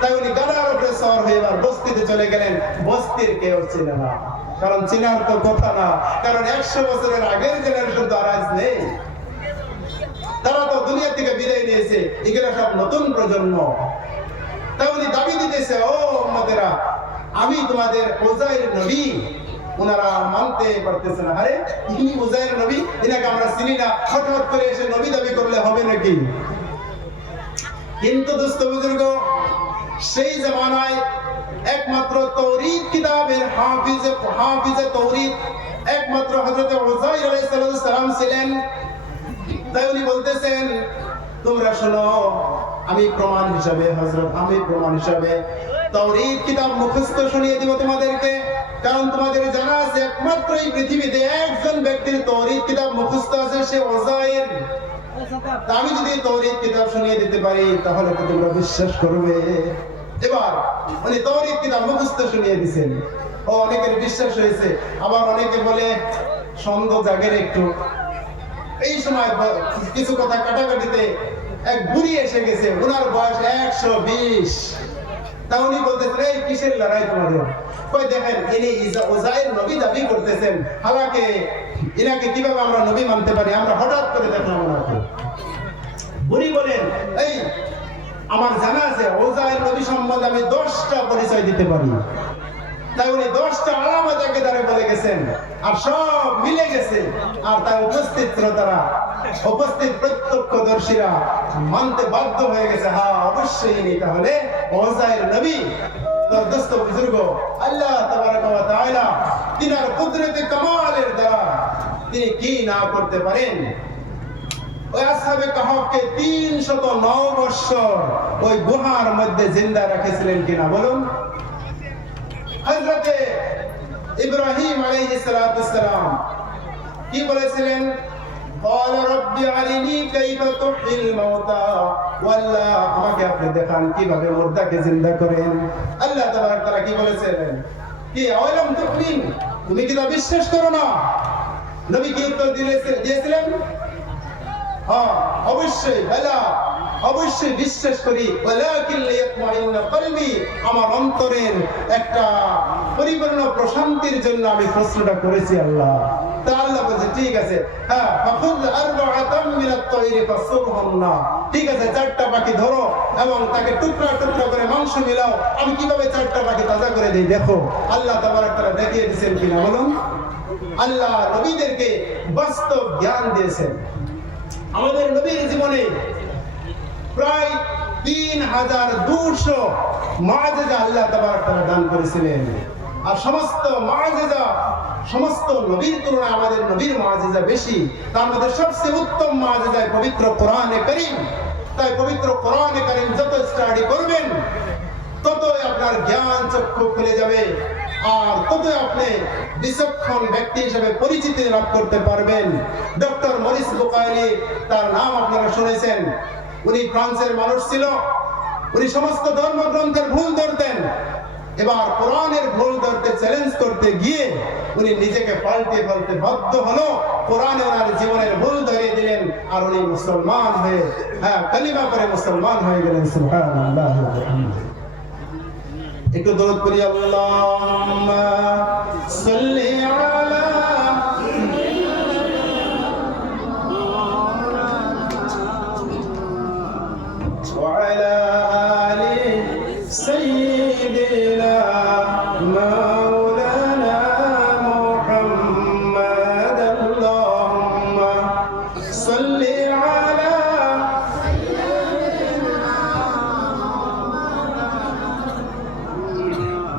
তাই উনি গাড়ার উপরে সওয়ার হয়ে এবার বস্তিতে চলে গেলেন। বস্তির কেউ ছিল না, কারণ চিনার তো কথা না, কারণ 100 বছরের আগের জেনারেশন তো আর আজ নেই। তারা তো দুনিয়া থেকে বিদায় নিয়েছে, এগুলো সব নতুন প্রজন্ম। তাই উনি দাবি দিতেছে, ও উম্মতেরা, আমি তোমাদের উযাইর নবী। ওনারা মানতে পারতেছে না, আরে ইনি উযাইর নবী, এনাকে আমরা চিনি না, হঠাৎ করে এসে নবী দাবি করলে হবে নাকি? কিন্তু দোস্ত বুজুর্গ, সেই জামানায় একমাত্র তাওরীত কিতাবের হাফিজে তাওরীত একমাত্র হযরত উযাইর আলাইহিস সালাম ছিলেন। তাই উনি বলতেছেন, তোমরা শোনো, আমি প্রমাণ হিসাবে তাওরীত কিতাব মুখস্থ শুনিয়ে দিব তোমাদেরকে। কারণ তোমাদের জানা আছে একমাত্র এই পৃথিবীতে একজন ব্যক্তির তাওরীত কিতাব মুখস্থ আছে, সে উযাইর। আমি যদি তাওরীত কিতাব শুনিয়ে দিতে পারি তাহলে তো তোমরা বিশ্বাস করবে। এবার উনি তাওরীত কিতাব মুখস্থ শুনিয়ে দিয়েছেন। ও অনেকের বিশ্বাস হয়েছে, আবার অনেকে বলে সন্দেহ জাগের একটু। এই সময় কিছু কথা কাটাকাটিতে এক বুড়ি এসে গেছে, ওনার বয়স 120। তা উনি বলতেছেন, এই কিসের লড়াই তোমাদের? কই দেখেন, ইনি উযাইর নবী দাবি করতেছেন, হালাকে ইনাকে কিভাবে আমরা নবী মানতে পারি? আমরা হঠাৎ করে দেখলাম ওনাকে। বুড়ি বলেন, এই আমার জানা আছে উযাইর নবী সম্বন্ধে আমি 10টা পরিচয় দিতে পারি। তাই উনি 10টা আলামত একেবারে বলে গেছেন, আর সব মিলে গেছে। আর তার উপস্থিত শ্রোতারা, উপস্থিত প্রত্যক্ষদর্শীরা মানতে বাধ্য হয়ে গেছে, হ্যাঁ অবশ্যই ইনি তাহলে উযাইর নবী। তো দোস্ত বুজুর্গ, আল্লাহ তাবারাক ওয়া তাআলা তিনার কুদরতে কামালের দ্বারা তিনি কি না করতে পারেন? ওই আসহাবে কাহফকে 309 বছর ওই গুহার মধ্যে জিন্দা রেখেছিলেন কিনা বলুন? হযরতে ইব্রাহিম আলাইহিস সালাম কি বলেছিলেন? قال رب أرني كيف تحيي الموتى والله আমাকে আপনি দেখান কিভাবে মুর্দাকে জিন্দা করেন। আল্লাহ তাবারক তাআলা কি বলেছিলেন? কি আওয়ালাম তুমিন, তুমি কি তা বিশ্বাস করো না? নবী কি উত্তর দিয়েছিলেন? হ্যাঁ অবশ্যই, বালা অবশ্যই বিশ্বাস করি, ওয়ালাকিন লিয়াতমাইন্না কলবি, আমার অন্তরের একটা পরিপূর্ণ প্রশান্তির জন্য আমি প্রশ্নটা করেছি আল্লাহ। তা আল্লাহ বলেছে ঠিক আছে, হ্যাঁ ফাখুয আরবাআতাম মিনাত তায়রি ফাসুরহুন্না, ঠিক আছে 4টা পাখি ধরো এবং তাকে টুকরা টুকরা করে মাংস মিলাও, আমি কিভাবে 4টা পাখি তাজা করে দেই দেখো। আল্লাহ তাবারক তাআলা দেখিয়ে দিয়েছেন কিনা বলুন? আল্লাহ নবীদেরকে বাস্তব জ্ঞান দিয়েছেন। আমাদের নবীর জীবনে প্রায় 3200 মুআজিজা আল্লাহ তাবারক তাআলা দান করেছিলেন। আর সমস্ত মুআজিজা সমস্ত নবীর তুলনায় আমাদের নবীর মুআজিজা বেশি। তার মধ্যে সবচেয়ে উত্তম মুআজিজা পবিত্র কোরআনে কারীম। তাই পবিত্র কোরআনে কারীম যত স্টাডি করবেন ততই আপনার জ্ঞান চক্ষু খুলে যাবে, আর ততই আপনি বিচক্ষণ ব্যক্তি হিসেবে পরিচিতি লাভ করতে পারবেন। ডক্টর মরিস বুকাইলি, তার নাম আপনারা শুনেছেন। উনি ফ্রান্সের মানুষ ছিল। উনি সমস্ত ধর্মগ্রন্থের ভুল ধরতেন। এবার কোরআনের ভুল ধরতে চ্যালেঞ্জ করতে গিয়ে উনি নিজেকে পাল্টে পাল্টে বাধ্য হলো, কোরআনে ওনার জীবনের ভুল ধরিয়ে দিলেন, আর উনি মুসলমান হয়ে কালিমা পড়ে মুসলমান হয়ে গেলেন। সুবহানাল্লাহ ওয়া বিহামদিহি। একটু দরুদ পড়ি, আল্লাহুম্মা সাল্লি আলা ওয়া আলা আলি সাইয়্যিদিনা মাওলানা মুহাম্মাদ। আল্লাহুম্মা সাল্লি আলা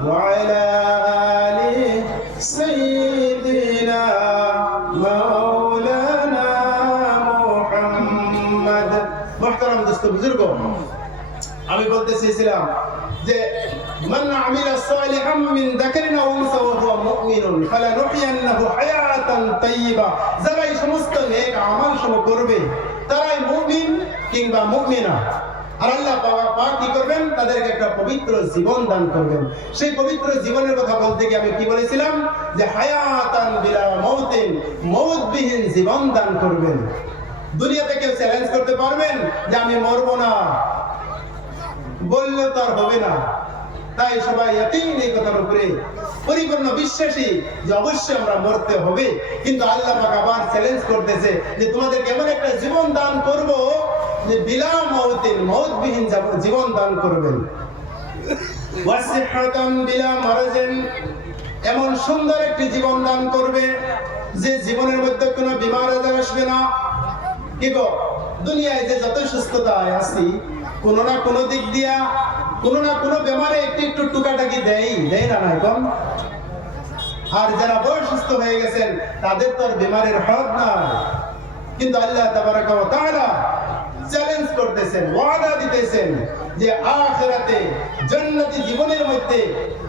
وعلى آل سيدنا مولانا محمد। محترم দোস্ত বুজুর্গ, আমি বলতে চেয়েছিলাম যে মান আমিলা সালিহাম মিন যাকারিন আও উনসা ওয়া হুয়া মুমিনুন ফালানুহইয়ান্নাহু হায়াতান তাইয়্যিবা, যারা এই সমস্ত নেক আমল সমূহ করবে তারাই মুমিন কিংবা মুমিনা। আর আল্লাহ পাক কি করবেন? তাদেরকে একটা পবিত্র জীবন দান করবেন। সেই পবিত্র জীবনের কথা বলতে গিয়ে আমি কি বলেছিলাম? যে হায়াতান বিলা মাউতিন, মওতবিহীন জীবন দান করবেন। দুনিয়াতে কেউ চ্যালেঞ্জ করতে পারবেন যে আমি মরবো না, বললে তো আর হবে না। তাই সবাই ইয়াকিন এই কথার উপরে পরিপূর্ণ বিশ্বাসী যে অবশ্যই আমরা মরতে হবে। কিন্তু আল্লাহ পাক আবার চ্যালেঞ্জ করতেছে যে তোমাদেরকে এমন একটা জীবন দান করব যে বিলা মাউতিন, মওতবিহীন জীবন দান করবেন। ওয়াসিহাতান বিলা মারাজিন, এমন সুন্দর একটি জীবন দান করবে যে জীবনের মধ্যে কোনো বিমার আজার আসবে না। কি গো, দুনিয়ায় যে যত সুস্থতায় আছি, কোনো না কোনো দিক দিয়া কোনো না কোনো বেমারে একটু একটু টুকাটাকি দেয় না কম। আর যারা বয়সস্থ হয়ে গেছেন তাদের তো আর বেমারের হদ নাই। কিন্তু আল্লাহ তাবারাকা ওয়া তাআলা চ্যালেঞ্জ করতেছেন, ওয়াদা দিতেছেন যে আখিরাতে জান্নাতি জীবনের মধ্যে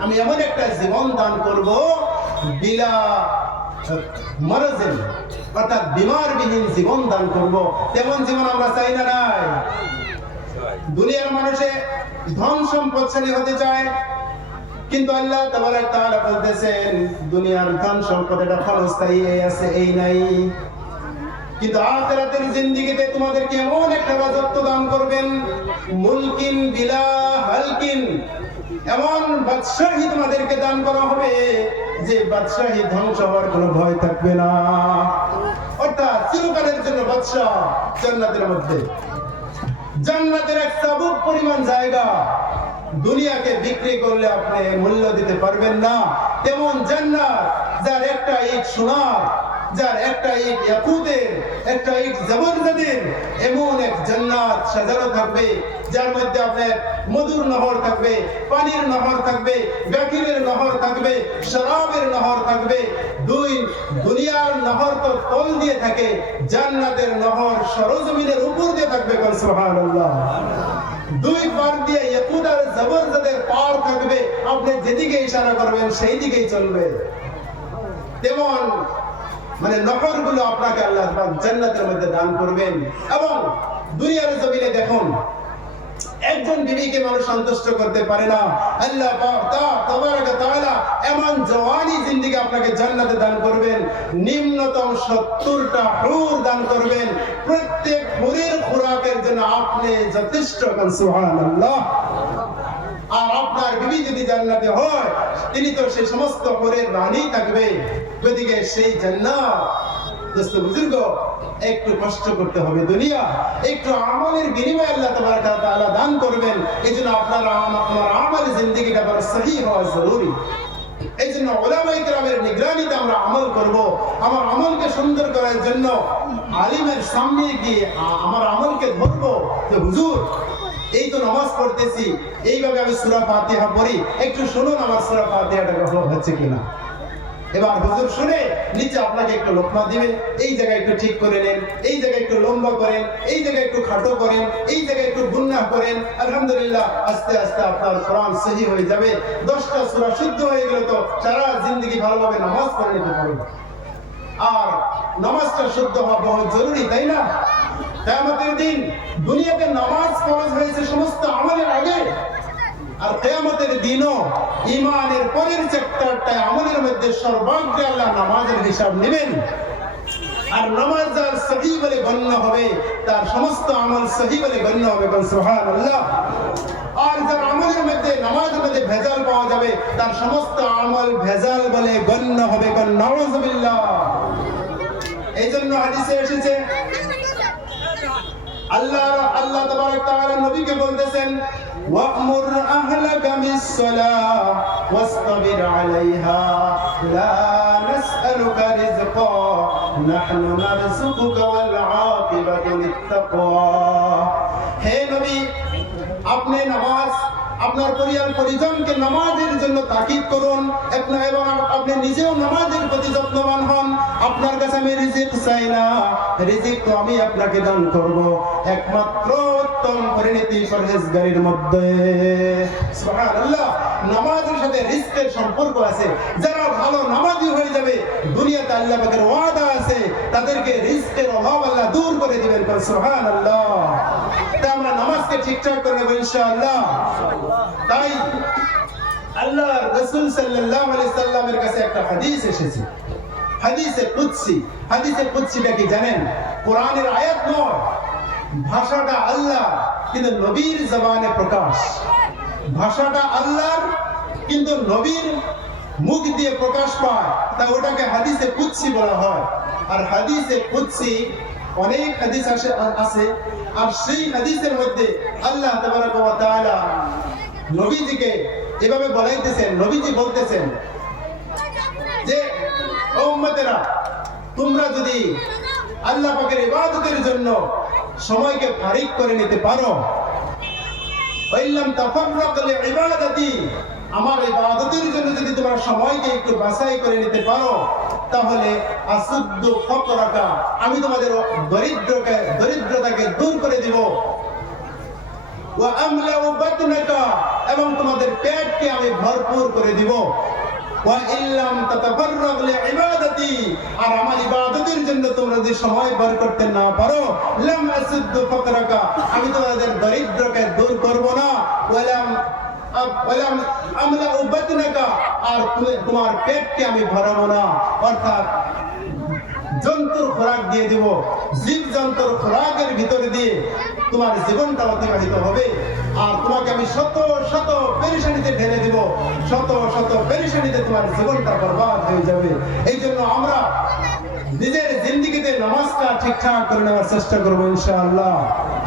আমি এমন একটা জীবন দান করব বিলা মারাজিন, অর্থাৎ বিমারবিহীন জীবন দান করব। তেমন জীবন আমরা চাই না নাই? দুনিয়ার মানুষে ধন সম্পদশালী হতে চায়, কিন্তু আল্লাহ তাবারাক তাআলা বলতেছেন দুনিয়ার ধন সম্পদ এটা ক্ষণস্থায়ী, এই আছে এই নাই। কিন্তু আখিরাতের জিন্দেগিতে তোমাদেরকে এমন একটা রাজত্ব দান করবেন, মুলকিন বিলা হালকিন, এমন বাদশাহী তোমাদেরকে দান করা হবে যে বাদশাহী ধ্বংস হওয়ার কোনো ভয় থাকবে না। অর্থাৎ চিরকালের জন্য বাদশাহ জান্নাতের মধ্যে। জান্নাতের এক চাবুক পরিমাণ জায়গা দুনিয়াকে বিক্রি করলে আপনি মূল্য দিতে পারবেন না। তেমন জান্নাত, যার একটা ইট সোনার, যার একটা ইট ইয়াকুতের, একটা ইট জবরদস্তের, এমন এক জান্নাত সাজানো থাকবে যার মধ্যে আপনার মধুর নহর থাকবে, পানির নহর থাকবে, গাখীরের নহর থাকবে, শরাবের নহর থাকবে। দুনিয়ার নহর তো তল দিয়ে থাকে, জান্নাতের নহর সরজমিনের উপর দিয়ে থাকবে। সুবহানাল্লাহ। দুই পার দিয়ে ইয়াকুত আর জবরদস্তের পার থাকবে, আপনি যেদিকে ইশারা করবেন সেই দিকেই চলবে। তেমন মানে নহরগুলো আপনাকে আল্লাহ পাক জান্নাতের মধ্যে দান করবেন। এবং দুনিয়ার জমিনে দেখুন, একজন বিবিকে মানুষ সন্তুষ্ট করতে পারে না। আল্লাহ পাক তাবারাকা তাআলা এমন জওয়ানি জিন্দেগি আপনাকে জান্নাতে দান করবেন, নিম্নতম 70টা হুর দান করবেন। প্রত্যেক হুরের খোরাকের জন্য আপনি যথেষ্ট। সুবহানাল্লাহ। আর আপনার বিবি যদি জান্নাতে হয়, তিনি তো সেই সমস্ত হুরের রানী থাকবে। গতিকে সেই জান্নাত দোস্ত বুজুর্গ একটু কষ্ট করতে হবে, দুনিয়া একটু আমলের বিনিময়ে আল্লাহ তাবারাকা তাআলা দান করবেন। এইজন্য আপনার আমার আমল জিন্দেগিটা বড় সহি হওয়া জরুরি। এইজন্য উলামায়ে কেরামের নিগরানিতে আমরা আমল করব। আমার আমলকে সুন্দর করার জন্য আলিমের সামনে গিয়ে আমার আমলকে ধরবো যে হুজুর এই তো নামাজ পড়তেছি, এইভাবে আমি সূরা ফাতিহা পড়ি, একটু শুনুন আমার সূরা ফাতিহাটা হচ্ছে কিনা। এবার হুজুর শুনে নিচে আপনাকে একটু লোকমা দিবে, এই জায়গায় একটু ঠিক করে নেন, এই জায়গায় একটু লম্বা করেন, এই জায়গায় একটু খাটো করেন, এই জায়গায় একটু গুনাহ করেন। আলহামদুলিল্লাহ, আস্তে আস্তে আপনার কোরআন সহি হয়ে যাবে। 10টা সূরা শুদ্ধ হয়ে গেল তো সারা জিন্দেগি ভালোভাবে নামাজ পড়ে নিতে পারবেন। আর নামাজটা শুদ্ধ হওয়া বহুত জরুরি, তাই না? কিয়ামতের দিন দুনিয়াতে নামাজ ফরজ হয়েছে সমস্ত আমলের আগে, আর কিয়ামতের দিনও ঈমানের পরের চ্যাপ্টারটায় আমলের মধ্যে সর্বাগ্রে আল্লাহ নামাজের হিসাব নেবেন। আর নামাজ যার সহি বলে গণ্য হবে, তার সমস্ত আমল সহি বলে গণ্য হবে। সুবহানাল্লাহ। আর যার আমলের মধ্যে নামাজের মধ্যে ভেজাল পাওয়া যাবে, তার সমস্ত আমল ভেজাল বলে গণ্য হবে। নাউযুবিল্লাহ। এইজন্য হাদিসে এসেছে আল্লাহ তাবারাক তাআলা নবীকে বলতেছেন, ওয়া'মুর আহলাকা বিস-সালাহ ওয়াসতাবির আলাইহা লা নাসআলুকা রিজকা নাহনু নারযুকুকা ওয়াল আকিবাতু লিত-তাকওয়া। হে নবী, আপনি নামাজ, আপনার পরিবার পরিজনকে নামাজের জন্য তাকিদ করুন এবং আপনি নিজেও নামাজের প্রতি যত্নবান হন। আপনার আপনার কাছে আমি রিজিক চাই না, রিজিক তো আমি আপনাকে দান করব একমাত্র উত্তম পরিণতি পরহেজগারির মধ্যে। সুবহানাল্লাহ। নামাজের সাথে রিজিকের সম্পর্ক আছে। যারা ভালো নামাজি হয়ে যাবে, দুনিয়াতে আল্লাহ পাকের ওয়াদা আছে তাদেরকে রিজিকের অভাব আল্লাহ দূর করে দিবেন। সুবহানাল্লাহ। তাই আমরা নামাজকে ঠিকঠাক করে নেব ইনশাআল্লাহ। তাই আল্লাহর রাসূল সাল্লাল্লাহু আলাইহি সাল্লামের কাছে একটা হাদিস এসেছে, হাদিসে কুদসি। হাদিসে কুদসিটা কি জানেন? কোরআনের আয়াত নয়, ভাষাটা আল্লাহ কিন্তু নবীর জবানে প্রকাশ। ভাষাটা আল্লাহর কিন্তু নবীর মুখ দিয়ে প্রকাশ পায়, তা ওটাকে হাদিসে কুদসি বলা হয়। আর হাদিসে কুদসি অনেক হাদিস আছে, আর সেই হাদিসের মধ্যে আল্লাহ তাবারাক ওয়া তাআলা নবীজিকে এভাবে বলাইতেছেন। নবীজি বলতেছেন যে ও উম্মতেরা, তোমরা যদি আল্লাহ পাকের ইবাদতের জন্য সময়কে ফারিক করে নিতে পারো, ওয়াইল্লাম তাফাররাক লিইবাদাতি, আমার ইবাদতের জন্য যদি তোমরা সময়কে একটু বাছাই করে নিতে পারো, তাহলে আসুদ্দু ফাকরাকা, আমি তোমাদের দরিদ্রতাকে দূর করে দিব। ওয়া আমলাউ বাতনাকা, এবং তোমাদের পেটকে আমি ভরপুর করে দিব। ওয়া ইল্লাম তাতাফাররাগ লিইবাদাতি, আর আমার ইবাদতের জন্য তোমরা যদি সময় বের করতে না পারো, লাম আসুদ্দু ফাকরাকা, আমি তোমাদের দরিদ্রকে দূর করব না। ওয়ালাম আমলাউ বাতনাকা, আর তোমার পেটকে আমি ভরাবো না। অর্থাৎ জন্তুর খোরাক দিয়ে দিব, জীব জন্তুর খোরাকের ভিতরে দিয়ে তোমার জীবনটা অতিবাহিত হবে। আর তোমাকে আমি শত শত পেরেশানিতে ঢেলে দিব, শত শত পেরেশানিতে তোমার জীবনটা বরবাদ হয়ে যাবে। এই জন্য আমরা নিজের জিন্দেগিতে নামাজটা ঠিকঠাক করে নেওয়ার চেষ্টা করবো ইনশাআল্লাহ।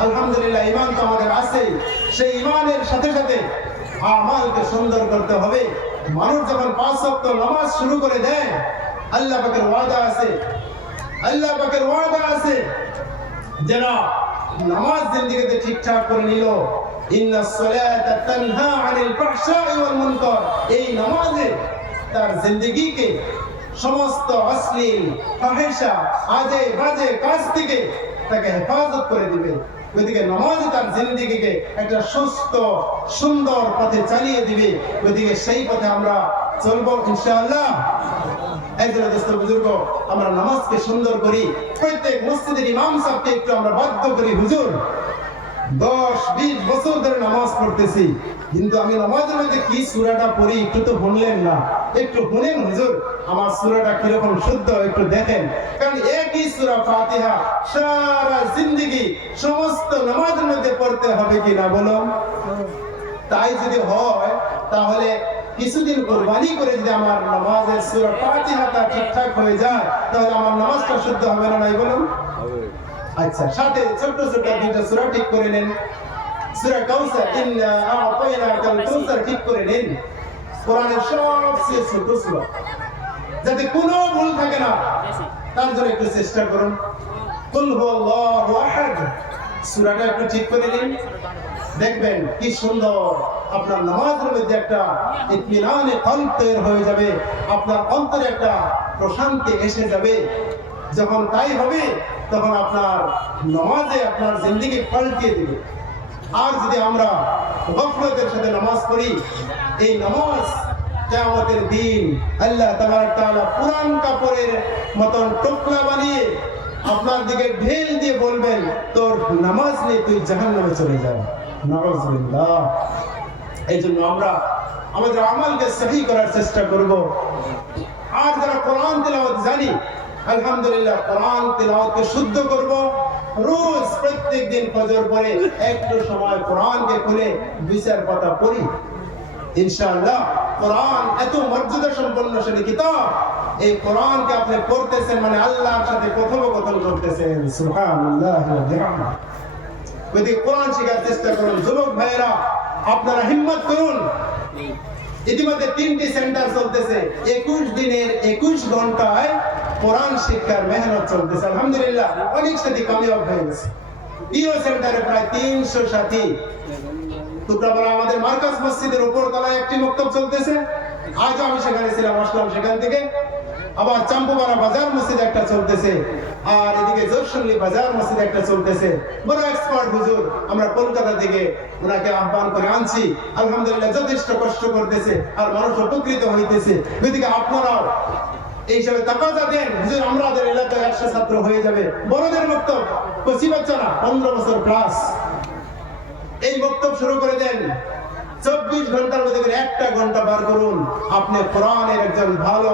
আলহামদুলিল্লাহ, ঈমান তো আমাদের আছে, সেই ঈমানের সাথে সাথে আমালকে সুন্দর করতে হবে। মানুষ যখন 5 ওয়াক্ত নামাজ শুরু করে দেয়, আল্লাহ পাকের ওয়াদা আছে, আল্লাহ পাকের ওয়াদা আছে, যারা নামাজ জিন্দেগিতে ঠিকঠাক করে নিল, ইন্নাস সালাতা তানহা আনিল ফাহশাই ওয়াল মুনকার, এই নামাজে তার জিন্দেগিকে সমস্ত অশ্লীল, ফাহিশা, আজে বাজে কাজ থেকে তাকে হেফাজত করে দিবে। গতিকে নামাজ তার জিন্দেগিকে একটা সুস্থ সুন্দর পথে চালিয়ে দিবে। গতিকে সেই পথে আমরা চলবো ইনশাআল্লাহ। একজন দোস্ত বুজুর্গ, আমরা নামাজকে সুন্দর করি। প্রত্যেক মসজিদের ইমাম সাহেবকে একটু আমরা বাধ্য করি, হুজুর 10-20 বছর ধরে নামাজ পড়তেছি, কিন্তু আমি নামাজের মধ্যে কি সূরাটা পড়ি একটু তো শুনলেন না, একটু শুনেন হুজুর আমার সূরাটা কিরকম শুদ্ধ একটু দেখেন। কারণ একই সূরা ফাতিহা সারা জিন্দেগি সমস্ত নামাজের মধ্যে পড়তে হবে কি না বলুন? তাই যদি হয় তাহলে কিছুদিন কুরবানি করে যদি আমার নামাজের সূরা ফাতিহাটা ঠিকঠাক হয়ে যায়, তাহলে আমার নামাজটা শুদ্ধ হবে না, নাই বলুন? আচ্ছা, সাথে ছোট ছোট দুইটা সূরা ঠিক করে নেন। সূরা কাউসার, ইন্না আ'তাইনাকাল কাউসার ঠিক করে নেন। কোরআনের সবচেয়ে ছোট সূরা, যাতে কোনো ভুল থাকে না, তার জন্য একটু চেষ্টা করুন। কুল হুয়াল্লাহু আহাদ সূরাটা একটু ঠিক করে নিন, দেখবেন কি সুন্দর আপনার নামাজের মধ্যে একটা ইতমিনানে কলব তৈরি হয়ে যাবে, আপনার অন্তরে একটা প্রশান্তি এসে যাবে। যখন তাই হবে তখন আপনার নামাজে আপনার জিন্দেগি পাল্টিয়ে দিবে। আর যদি আমরা গফলতের সাথে নামাজ পড়ি, এই নামাজ কিয়ামতের দিন আল্লাহ তাবারক তাআলা পুরান কাপড়ের মতন টুকরা বানিয়ে আপনার দিকে ঢেল দিয়ে বলবেন, তোর নামাজ নেই, তুই জাহান্নামে চলে যা। নাউযুবিল্লাহ। এই জন্য আমরা আমাদের আমলকে সহি করার চেষ্টা করব। আর যারা কোরআন তেলাওয়াত জানি, আলহামদুলিল্লাহ কোরআন তেলাওয়াতকে শুদ্ধ করব। রোজ প্রত্যেক দিন ফজর পরে একটু সময় কোরআনকে খুলে 2-4 পাতা পড়ি ইনশাআল্লাহ। কোরআন এত মর্যাদা সম্পন্ন সেই কিতাব, এই কোরআনকে আপনি পড়তেছেন মানে আল্লাহর সাথে কথোপকথন করতেছেন। সুবহানাল্লাহ ওয়া বিহামদিহি। যদি কোরআন শেখার চেষ্টা করুন, যুবক ভাইয়েরা আপনারা হিম্মত করুন। ইতিমধ্যে 3টি সেন্টার চলতেছে, 21 দিনের 21 ঘন্টায় কোরআন শিক্ষার মেহনত চলতেছে। আলহামদুলিল্লাহ অনেক সাথী কামিয়াব হয়ে গেছে। প্রিয় সেন্টারে প্রায় 300 সাথী। টুকরাপাড়া আমাদের মার্কাজ মসজিদের উপর তলায় একটি মক্তব চলতেছে। আজ আমি সেখানে ছিলাম, আসলাম সেখান থেকে। আবার চাম্পুপাড়া বাজার মসজিদ একটা চলতেছে, আর এদিকে জোরসুল্লি বাজার মসজিদ একটা চলতেছে। বড় এক্সপার্ট হুজুর, আমরা কলকাতা থেকে ওনাকে আহ্বান করে আনছি, আলহামদুলিল্লাহ যথেষ্ট কষ্ট করতেছে আর মানুষ উপকৃত হইতেছে। এদিকে আপনারাও এই হিসাবে তাকাজা দেন, হুজুর আমাদের এলাকায় 100 ছাত্র হয়ে যাবে। বড়দের বক্তব্য, কচি বাচ্চা না, 15 বছর প্লাস, এই বক্তব্য শুরু করে দেন। 24 ঘন্টার মধ্যে করে 1টা ঘন্টা বার করুন, আপনি কোরআনের একজন ভালো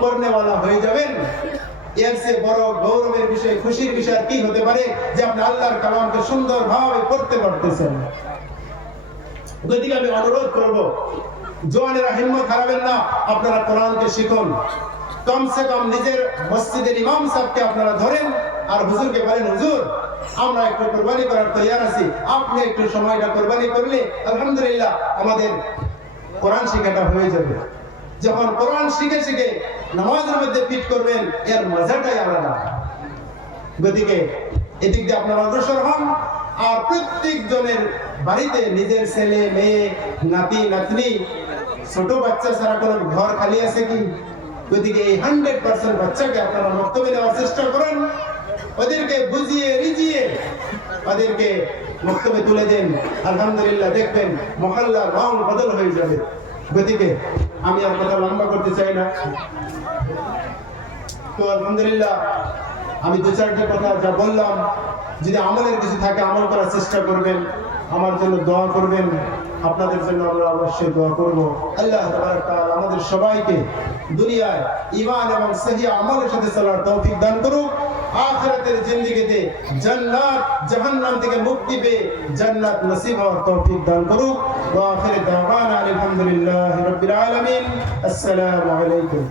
পড়নেওয়ালা হয়ে যাবেন। এর চেয়ে বড় গৌরবের বিষয়, খুশির বিষয় আর কি হতে পারে যে আপনি আল্লাহর কালামকে সুন্দরভাবে পড়তে পারতেছেন। গতিকে আমি অনুরোধ করব, জওয়ানেরা হিম্মত হারাবেন না, আপনারা কোরআনকে শিখুন। কমসে কম নিজের মসজিদের ইমাম সাহেবকে আপনারা ধরেন আর হুজুরকে বলেন, হুজুর আমরা একটু কোরবানি করার তৈয়ার আছি, আপনি একটু সময়টা কোরবানি করলে আলহামদুলিল্লাহ আমাদের কোরআন শেখাটা হয়ে যাবে। যখন কোরআন শিখে শিখে নামাজের মধ্যে ফিট করবেন, এর মজাটাই আলাদা। গতিকে এদিক দিয়ে আপনারা অগ্রসর হন, আর প্রত্যেক জনের বাড়িতে নিজের ছেলে মেয়ে নাতি নাতনি ছোট বাচ্চা ছাড়া কোনো ঘর খালি আছে কি? গতিকে এই 100% বাচ্চাকে আপনারা বক্তব্য নেওয়ার চেষ্টা করেন, ওদেরকে বুঝিয়ে রিজিয়ে ওদেরকে বক্তব্যে তুলে দেন। আলহামদুলিল্লাহ দেখবেন মহল্লার রং বদল হয়ে যাবে। গতিকে আমি আর কথা লম্বা করতে চাই না, তো আলহামদুলিল্লাহ আমি 2-4টি কথা যা বললাম, যদি আমলের কিছু থাকে আমল করার চেষ্টা করবেন, আমার জন্য দোয়া করবেন, আপনাদের জন্য আমরা অবশ্যই দোয়া করব। আল্লাহ তাবারক তাআলা আমাদের সবাইকে দুনিয়ায় ঈমান এবং সহি আমলের সাথে চলার তৌফিক দান করুক, আখিরাতের জিন্দেগিতে জান্নাত জাহান্নাম থেকে মুক্তি পেয়ে জান্নাত নসিব হওয়ার তৌফিক দান করুক। ওয়া আখিরু দাওয়ানা আলহামদুলিল্লাহি রাব্বিল আলামিন। আসসালামু আলাইকুম।